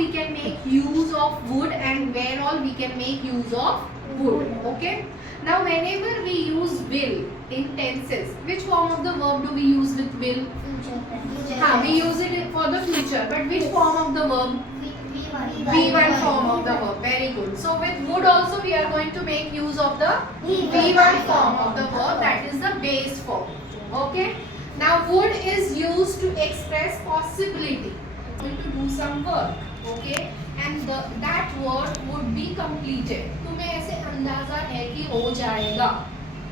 we can make use of would and where all we can make use of would. Okay. Now whenever we use will in tenses, which form of the verb do we use with will? We use it for the future, but which form of the verb? V1 form of the verb. Very good. So with would also we are going to make use of the V1 form of the verb, that is the base form. Okay. Now would is used to express possibility. Going to do some work. Okay. And that work would be completed. तुम्हें ऐसे अंदाजा है कि हो जाएगा,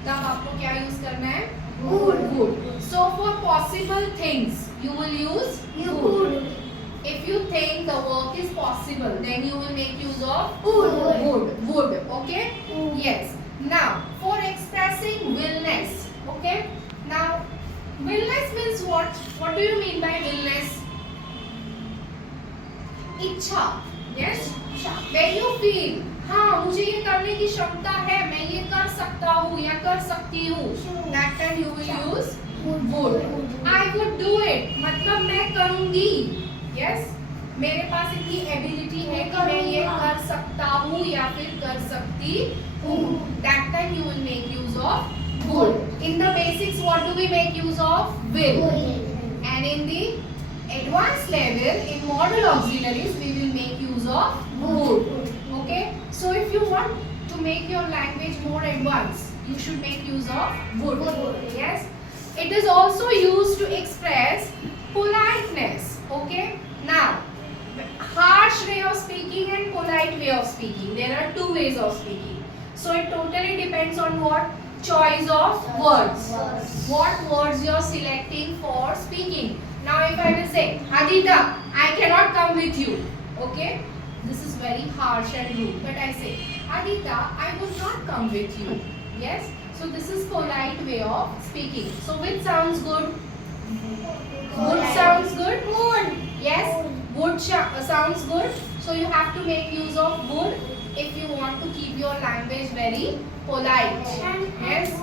तब आपको क्या यूज करना है? Would. So for possible things you will use would. If you think the work is possible, then you will make use of would. Okay? Yes. Now for expressing willness. Okay? Now willness means what? What do you mean by willness? इच्छा. Yes? When you feel, हाँ मुझे ये करने की क्षमता है, मैं ये कर सकता हूँ या कर सकती हूँ, that time you will use would. I would do it, मतलब मैं करूँगी. Yes? मेरे पास इतनी एबिलिटी है कि मैं ये कर सकता हूँ या फिर कर सकती हूँ. That time you will make use of would. In the basics, what do we make use of? Will. And in the advanced level, in modal auxiliaries, we will make use of would. Okay? So if you want to make your language more advanced, you should make use of would. Yes? It is also used to express politeness. Okay? Now, harsh way of speaking and polite way of speaking. There are two ways of speaking. So it totally depends on what choice of words. What words you are selecting for speaking. Now if I will say, Adita, I cannot come with you. Okay? This is very harsh and rude. But I say, Adita, I would not come with you. Yes? So this is polite way of speaking. So which sounds good? Would sounds good? Yes? Would sounds good. So you have to make use of would if you want to keep your language very polite. Yes?